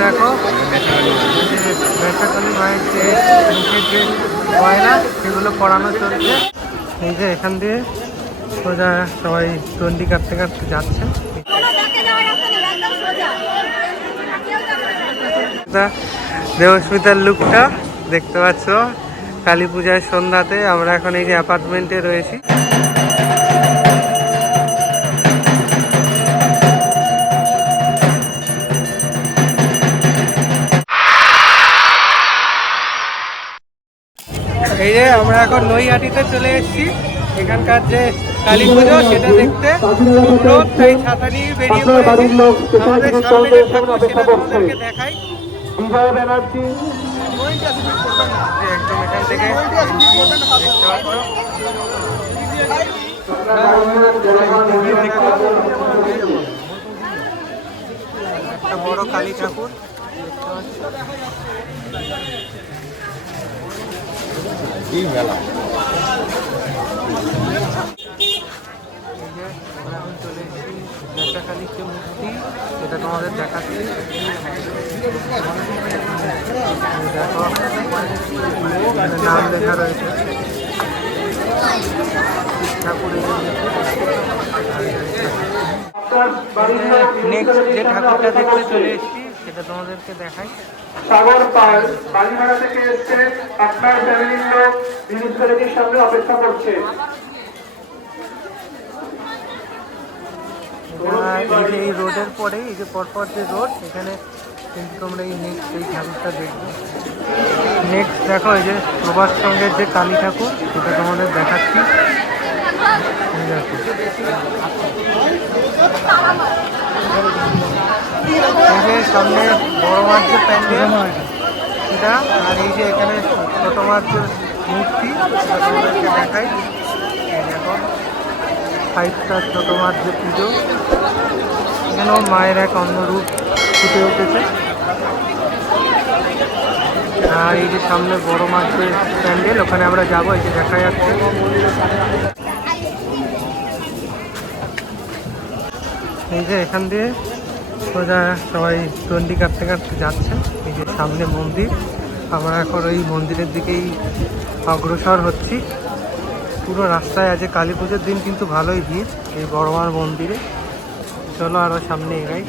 দেখো বেসাকালী মায়ের যে মুখের যে গয়না সেগুলো পরানো চলছে। এই যে এখান দিয়ে সোজা সবাই চণ্ডী কাটতে কাটতে যাচ্ছে। দেবস্মিতার লুকটা দেখতে পাচ্ছ কালী পূজার সন্ধ্যাতে। আমরা এখন এই যে অ্যাপার্টমেন্টে রয়েছি। এই যে আমরা এখন নৈহাটিতে চলে এসেছি। এখানকার যে কালী পুজো সেটা দেখতে তাই ছাতা নিয়ে বেরিয়ে পড়েছি। আমাদের সামনে যে ঠাকুর সেটা তোমাদেরকে দেখাই। বিজয় ব্যানার্জি একদম এখান থেকে একটা বড় কালী ঠাকুর এই মেলা। চলে এসেছি বেসাকালীর যে মূর্তি সেটা তোমাদের দেখাচ্ছি। দেখো নাম লেখা রয়েছে ঠাকুরের। নেক্সট যে ঠাকুরটা দেখতে চলে এসেছি সেটা তোমাদেরকে দেখাই। সাগর পাল বালিমারা থেকে এসছে, আপনার ফ্যামিলির লোক মিউনিসিপ্যালিটির সামনে অপেক্ষা করছে। এই রোডের পরে এই যে পরপর যে রোড এখানে কিন্তু তোমরা এই নেক্সট এই ঠাকুরটা দেখবে। নেক্সট দেখো এই যে প্রভাস সঙ্গের যে কালী ঠাকুর সেটা তোমাদের দেখাচ্ছি। এই যে সামনে বড় মার যে প্যান্ডেল সেটা, আর এই যে এখানে ছোট মার যে মূর্তি সেটা তোমাদেরকে দেখাই। দেখো 5 স্টার ছোট মার যে পুজো, এখানেও মায়ের এক অন্য রূপ ফুটে উঠেছে। আর এই যে সামনে বড় মার যে প্যান্ডেল ওখানে আমরা যাবো, এই যে দেখা যাচ্ছে। এই যে এখান দিয়ে সোজা সবাই চণ্ডী কাটতে কাটতে যাচ্ছে। এই যে সামনে মন্দির, আমরা এখন ওই মন্দিরের দিকেই অগ্রসর হচ্ছি। পুরো রাস্তায় আজ কালী পুজোর দিন কিন্তু ভালোই ভিড় এই বড়মার মন্দিরে। চলো আরও সামনে এগাই।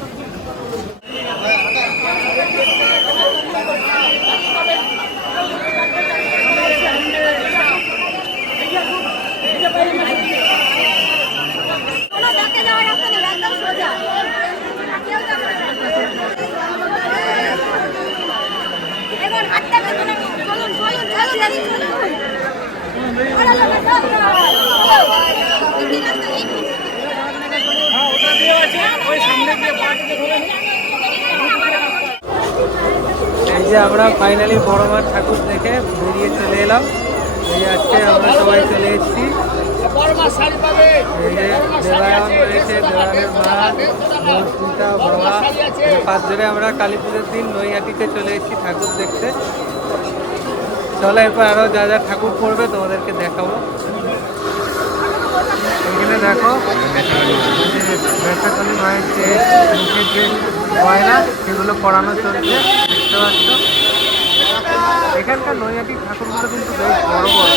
এই যে আমরা ফাইনালি বড় মার ঠাকুর দেখে বেরিয়ে চলে এলাম। এই আজকে আমরা সবাই চলে এসেছি। এই যে দেবায়ন রয়েছে, দেবায়নের মা, মৌস্মিতা, বাবা, 5 জনে আমরা কালী পুজোর দিন নৈহাটিতে চলে এসেছি ঠাকুর দেখতে। চলো এরপর আরও যা যা ঠাকুর পড়বে তোমাদেরকে দেখাবো। এখানে দেখো বেসাকালী মায়ের যে মুখের যে গয়না সেগুলো পরানো চলছে, দেখতে পাচ্ছ। এখানকার নৈহাটির ঠাকুরগুলো কিন্তু বেশ বড় বড়।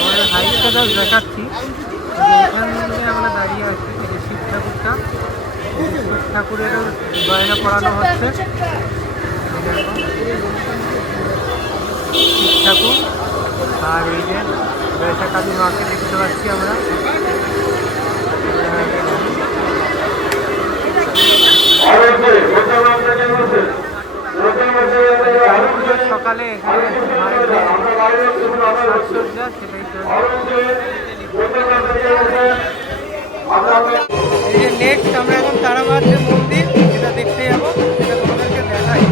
আমাদের হাইটটা জাস্ট দেখাচ্ছি। এখানে আমরা দাঁড়িয়ে আছি। এই যে শিব ঠাকুরটা, শিব ঠাকুরের গয়না পরানো হচ্ছে। শিব ঠাকুর আর এই যে বেসাকালী মাকে দেখতে পাচ্ছি আমরা। সকালে এখানে মায়ের যে সাজসজ্জা সেটাই চলছে। এই যে নেক্সট আমরা এখন তারামার যে মন্দির সেটা দেখতে যাবো, সেটা তোমাদেরকে দেখাই।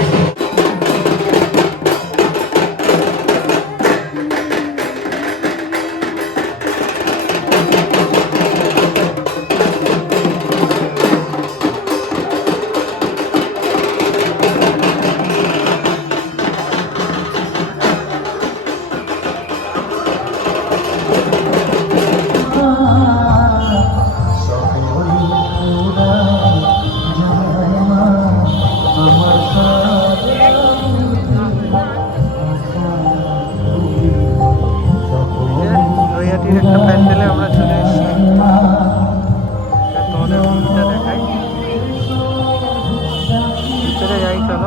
ভিতরে যাই, চলো।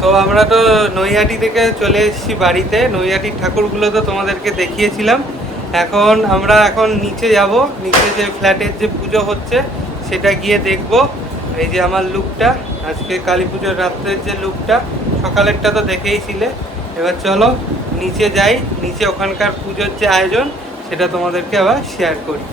তো আমরা তো নৈহাটি থেকে চলে এসেছি বাড়িতে। নৈহাটির ঠাকুরগুলো তো তোমাদেরকে দেখিয়েছিলাম। এখন নিচে যাব, নিচে যে ফ্ল্যাটের যে পুজো হচ্ছে সেটা গিয়ে দেখব। এই যে আমার লুকটা, আজকে কালী পুজোর রাত্রের যে লুকটা, সকালেরটা তো দেখেইছিলে। এবার চলো নিচে যাই, নিচে ওখানকার পুজোর যে আয়োজন সেটা তোমাদেরকে আবার শেয়ার করি।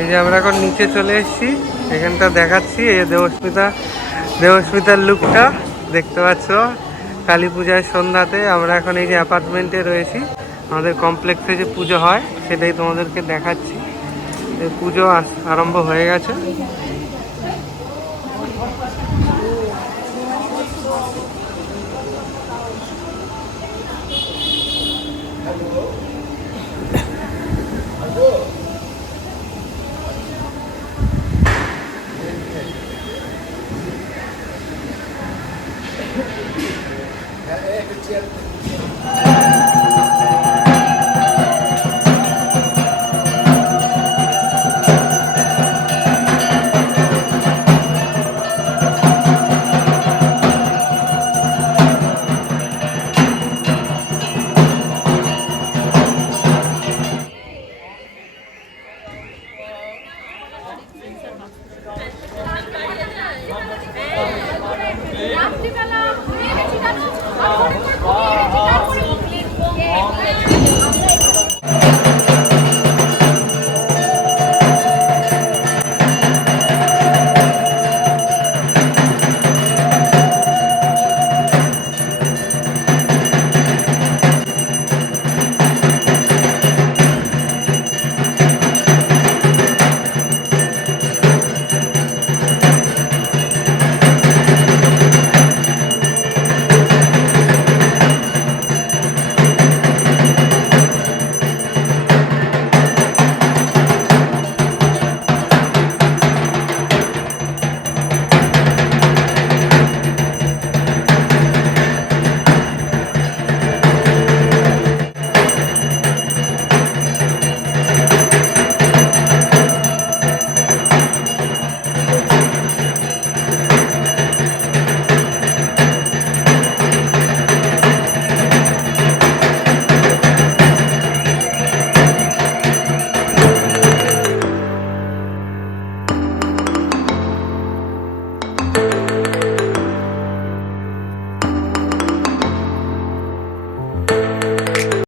এই যে আমরা এখন নিচে চলে এসেছি, এখানটা দেখাচ্ছি। এই যে দেবস্মিতার লুকটা দেখতে পাচ্ছ। কালী পূজার সন্ধ্যাতে আমরা এখন এই যে অ্যাপার্টমেন্টে রয়েছি, আমাদের কমপ্লেক্সে যে পুজো হয় সেটাই তোমাদেরকে দেখাচ্ছি। এই পুজো আরম্ভ হয়ে গেছে।